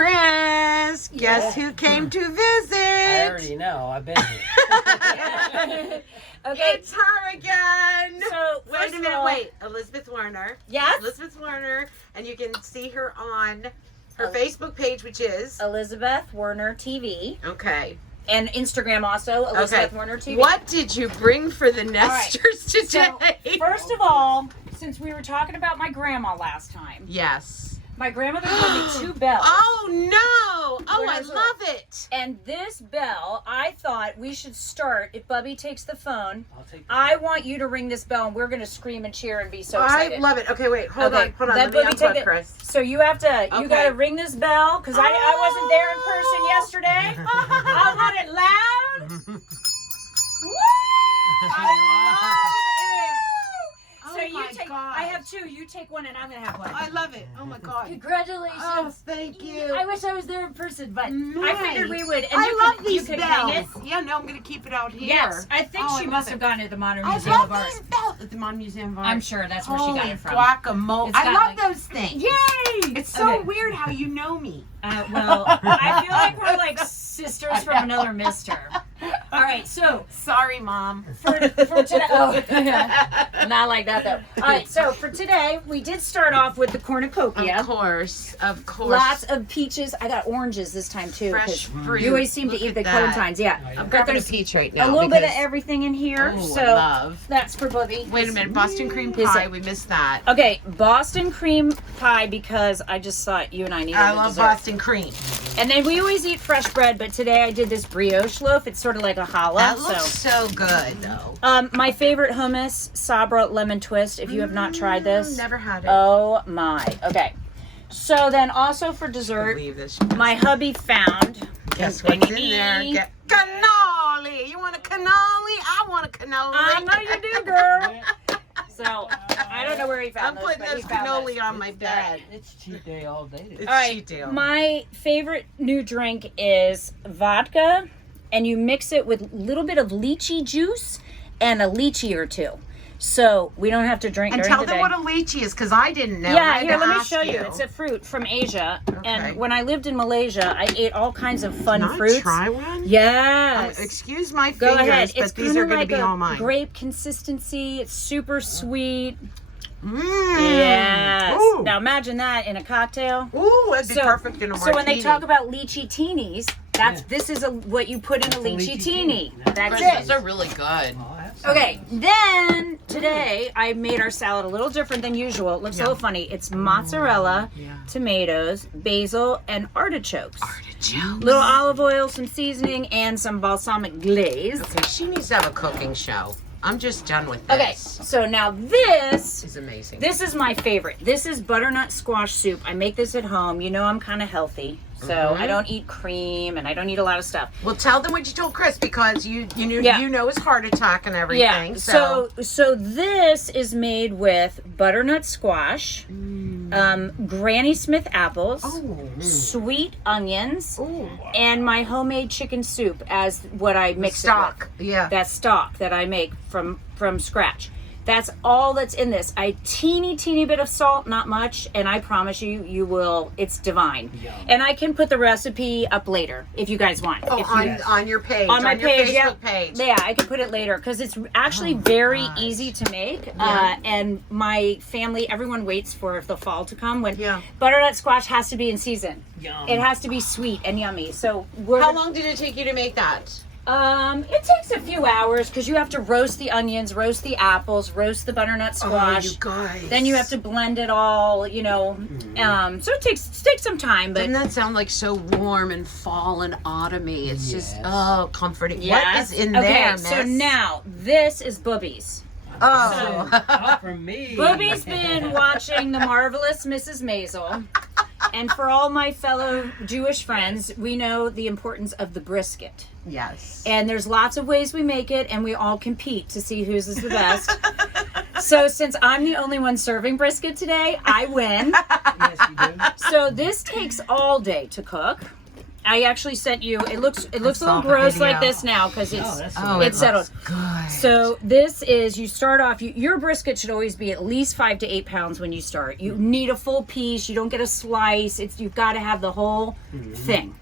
Chris, guess who came to visit? I already know. I've been here. Okay. It's her again. So, wait first a of minute. all- Wait, Elizabeth Warner. Yes? Elizabeth Warner, and you can see her on her Facebook page, which is Elizabeth Werner TV. okay. And Instagram also, Elizabeth Werner TV. What did you bring for the nesters today? So, first of all, since we were talking about my grandma last time, yes. my grandmother gave me 2 bells. Oh no! Oh, When I I was love it. And this bell, I thought we should start, if Bubby takes the phone, I'll take the I want you to ring this bell and we're going to scream and cheer and be so I excited. love it. Okay, wait, hold Okay, on. let Let me Bubby take unplug, it. Chris. So you have to, you Okay. got to ring this bell, because I wasn't there in person yesterday. I want it loud. Woo! I love it. So Oh you my take, gosh. I have 2, you take 1 and I'm going to have 1. I love it. Oh my god. Congratulations. Oh, thank you. I wish I was there in person, but I Nice. figured we would. And I you love can, these you can hang it. bells. Yeah, no, I'm gonna keep it out here. Yes, I think Oh, she love must it. have gotten it at the Modern I Museum love of Art. these bells at the Modern Museum of Art. I'm sure that's where she got Holy it from. guacamole. It's I got love like- those things. Yay! It's so Okay. weird how you know me. Well, I feel like we're like sisters from another mister. All right, so Sorry, Mom. for today, not like that though. All right, so for today, we did start off with the cornucopia. Of course. Lots of peaches. I got oranges this time too. Fresh 'cause fruit. You always seem to Look eat at the that. clementines. Yeah, I've but got a there's peach right a now. little bit of because- everything in here. Ooh, So I love. that's for Bubby. Wait a minute, Boston cream Is pie. it- We missed that. Okay, Boston cream pie because I just thought you and I needed I a love dessert. Boston cream. And then we always eat fresh bread, but today I did this brioche loaf. It's sort of like a challah. That looks so good, though. My favorite hummus, Sabra lemon twist. If you have not tried this, Never had it. oh my. Okay, so then also for dessert, Believe this. my hubby found. Guess what's in there? Get cannoli. You want a cannoli? I want a cannoli. I know you do, girl. So I don't know where he found I'm those, putting but he this found cannoli those. on my bed. It's cheat day all day today. It's All right, cheat deal. my favorite new drink is vodka, and you mix it with a little bit of lychee juice and a lychee or 2. So we don't have to drink And during tell the them day. what a lychee is, because I didn't know. I Yeah, had here, to let me ask show you. It's a fruit from Asia. Okay. And when I lived in Malaysia, I ate all kinds of fun Can I fruits. try one? Yes. Excuse my Go fingers, ahead. but It's these kind are of going like to be all a mine. grape consistency. It's super sweet. Mmm. Yes. Ooh. Now imagine that in a cocktail. Ooh, that'd be perfect in a martini. So when they talk about lychee teenies, this is what you put in a lychee teeny. That's it. These are really good. Oh, that's Okay, then today I made our salad a little different than usual. It looks a little funny. It's mozzarella, tomatoes, basil, and artichokes. Artichoke. Little olive oil, some seasoning, and some balsamic glaze. Okay, she needs to have a cooking show. I'm just done with this. Okay, so now this This is amazing. This is my favorite. This is butternut squash soup. I make this at home. You know I'm kind of healthy, so I don't eat cream and I don't eat a lot of stuff. Well, tell them what you told Chris, because you Yeah. know his heart attack and everything. Yeah. So, So this is made with butternut squash, Granny Smith apples, sweet onions, and my homemade chicken soup as what I mix stock. it with. Yeah. That stock that I make from scratch. That's all that's in this. I teeny bit of salt, not much, and I promise you, you will. It's divine. Yum. And I can put the recipe up later if you guys want. Oh, If you, on your page, on my your page, Facebook yeah. page. Yeah, I can put it later because it's actually very easy to make. And my family, everyone waits for the fall to come when butternut squash has to be in season. Yum. It has to be sweet and yummy. So we're How long did it take you to make that? it takes a few hours because you have to roast the onions, roast the apples, roast the butternut squash. Oh, you guys. Then you have to blend it all, you know. So it takes some time, but Doesn't that sound like so warm and fall and autumny? It's just comforting. yes. What is in okay, there, so miss? now this is Boobies. Oh. Not from me. Booby's been watching The Marvelous Mrs. Maisel. And for all my fellow Jewish friends, we know the importance of the brisket. Yes. And there's lots of ways we make it, and we all compete to see whose is the best. So since I'm the only one serving brisket today, I win. Yes, you do. So this takes all day to cook. I actually sent you. It looks a little saw the gross video. like this now because it's that's Oh, it's settled. good. So this is, you start off, your brisket should always be at least 5 to 8 pounds when you start. You need a full piece. You don't get a slice. You've got to have the whole thing.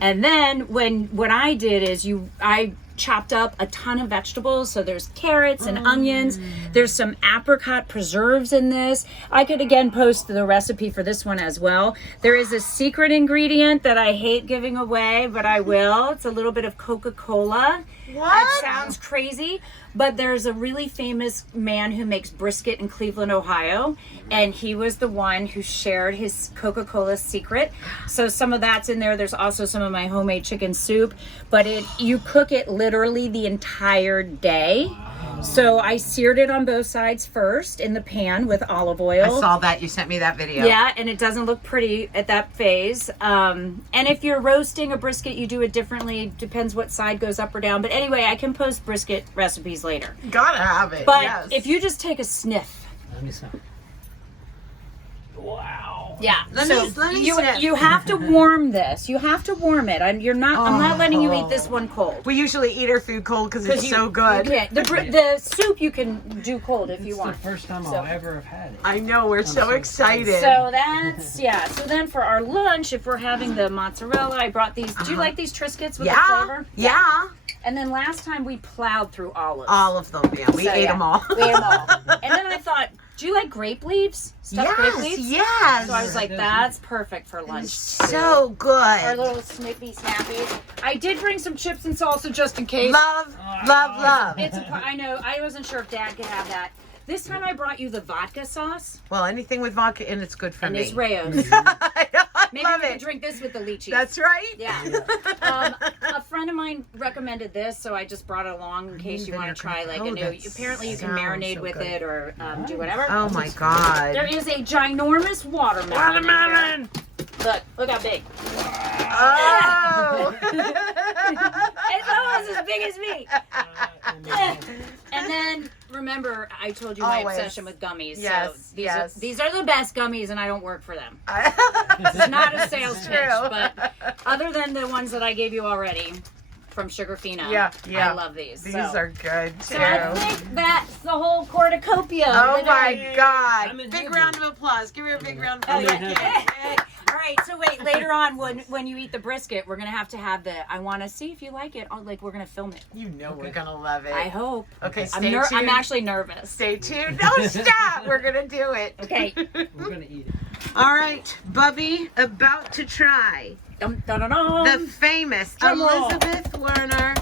And then what I did is I chopped up a ton of vegetables. So there's carrots and onions. There's some apricot preserves in this. I could again post the recipe for this one as well. There is a secret ingredient that I hate giving away, but I will. It's a little bit of Coca-Cola. What? That sounds crazy, but there's a really famous man who makes brisket in Cleveland, Ohio, and he was the one who shared his Coca-Cola secret. So some of that's in there. There's also some of my homemade chicken soup, but you cook it literally the entire day. So I seared it on both sides first in the pan with olive oil. I saw that. You sent me that video. Yeah, and it doesn't look pretty at that phase. And if you're roasting a brisket, you do it differently. Depends what side goes up or down. But anyway, I can post brisket recipes later. Gotta have it. But yes. if you just take a sniff. Let me smell. Wow. Yeah. Let me you sniff. you have to warm this. You have to warm it. I'm not letting you eat this one cold. we usually eat our food cold because it's You- so good. You can't. The soup you can do cold if you It's want. the first time So- I'll ever have had it. I know, we're so so excited. So that's, yeah. So then for our lunch, if we're having the mozzarella, I brought these. Do you like these Triscuits with the yeah, flavor? yeah. And then last time we plowed through olives. All of them, yeah. We So, ate yeah, them all. We ate them all. And then I thought, do you like grape leaves? Stuffed grape Yes, leaves? yes. So I was like, that's perfect for lunch. So Our good. little snippy snappies. I did bring some chips and salsa just in case. Love, love. It's I know. I wasn't sure if Dad could have that. This time I brought you the vodka sauce Well, anything with vodka in it's good for and me. it's Rayo's. I Maybe love we can it. drink this with the lychee. That's right. Yeah. A friend of mine recommended this, so I just brought it along in case you want to try like a new. Apparently, you can marinate with it or do whatever. Oh my God. There is a ginormous watermelon. Watermelon. Look how big. Oh. It's almost as big as me. And then remember, I told you my Always. obsession with gummies. Yes, so yes. these are the best gummies, and I don't work for them. It's not a sales It's pitch, true. but other than the ones that I gave you already from Sugarfina, Yeah. I love these. These so. are good too. So I think that's the whole cornucopia. Oh Look my at- God. I'm in Big heaven. round of applause. Give her a big round of Oh, applause. yeah. All right, so wait, later on when you eat the brisket, we're gonna have to have I want to see if you like it. We're gonna film it. You know we're gonna love it. I hope. Okay, I'm, stay tuned. I'm actually nervous. Stay tuned. Don't stop. We're gonna do it. Okay. We're gonna eat it. All right, Bubby, about to try Dum, dum, dum, dum. the famous Drum roll. Elizabeth Werner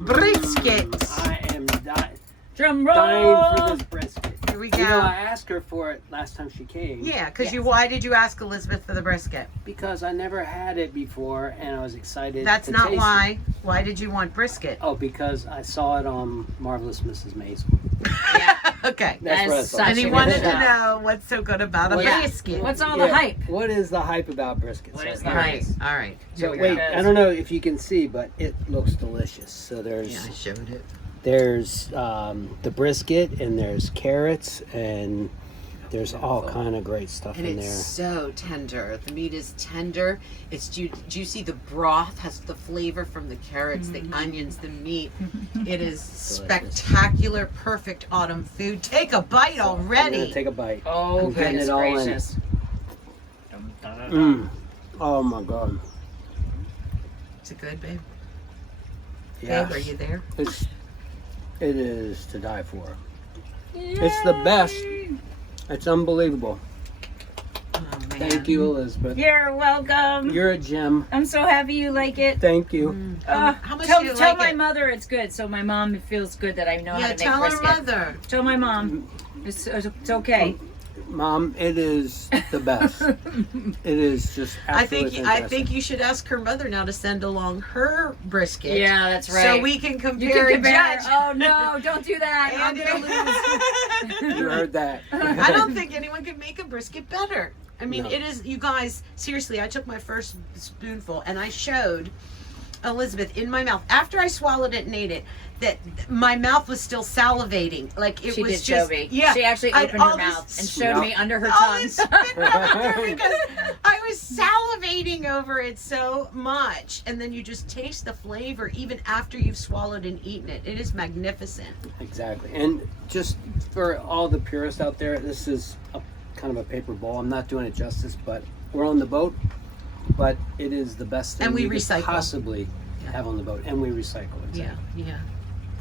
brisket. I am dying Drum roll. for this brisket. Here we go. You know, I asked her for it last time she came. Yeah, because Yes. why did you ask Elizabeth for the brisket? Because I never had it before, and I was excited. That's to not taste why. It. Why did you want brisket? Oh, because I saw it on Marvelous Mrs. Maisel. Okay. That's what I That's thought. such And he a good wanted to show. know what's so good about a What- brisket. What's all the hype? What is the hype about briskets? What is So the here it hype? is. All right. So Here we wait, go. I don't know if you can see, but it looks delicious. So there's Yeah, I showed it. there's the brisket, and there's carrots, and there's all kind of great stuff And in it's there. so tender. The meat is tender. It's juicy. The broth has the flavor from the carrots, the onions, the meat. It is spectacular, perfect autumn food. Take a bite I'm already. gonna take a bite. Oh, I'm getting goodness it all in. gracious. Oh my god. Is it good, babe? Yeah. Babe, are you there? It is to die for. It's the best. It's unbelievable. Oh, man. Thank you, Elizabeth. You're welcome. You're a gem. I'm so happy you like it. Thank you. How much tell do you tell like my it? mother it's good, so my mom feels good that I know how Yeah, to make tell her brisket. mother. Tell my mom. It's okay. Mom, it is the best. It is just I absolutely think fantastic. you should ask her mother now to send along her brisket. Yeah, that's right. So we can compare, You can compare. and judge. Oh no, don't do that. I'm gonna lose. You heard that. I don't think anyone could make a brisket better. I mean, No. it is, you guys, seriously, I took my first spoonful and I showed Elizabeth, in my mouth, after I swallowed it and ate it, that my mouth was still salivating. Like it She was did just, show me. yeah. She actually I'd opened her all mouth this and showed me under her all tongue. this spit coming through because I was salivating over it so much. And then you just taste the flavor even after you've swallowed and eaten it. It is magnificent. Exactly. And just for all the purists out there, this is a kind of a paper bowl. I'm not doing it justice, but we're on the boat. But it is the best thing And we you could recycle. possibly have on the boat. And we recycle. Exactly. Yeah.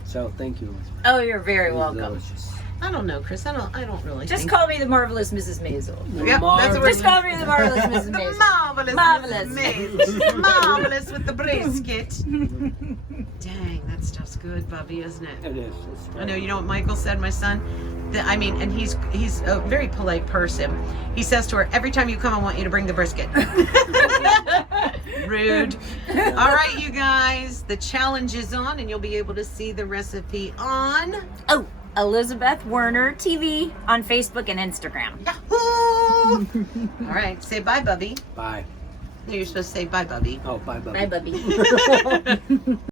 So thank you, Elizabeth. Oh, you're very It was welcome. delicious. I don't know, Chris. I don't really Just think. call me the marvelous Mrs. Maisel. Yep, that's what we're Just call me the marvelous Mrs. The Maisel. marvelous. Marvelous. Mrs. Marvelous with the brisket. Dang, that stuff's good, Bubby, isn't it? It is. It's I know. You know what Michael said, my son? I mean, and he's a very polite person. He says to her, every time you come, I want you to bring the brisket. Rude. All right, you guys. The challenge is on, and you'll be able to see the recipe on Oh, Elizabeth Werner TV on Facebook and Instagram. Yahoo! All right. Say bye, Bubby. Bye. No, you're supposed to say bye, Bubby. Oh, bye, Bubby. Bye, Bubby.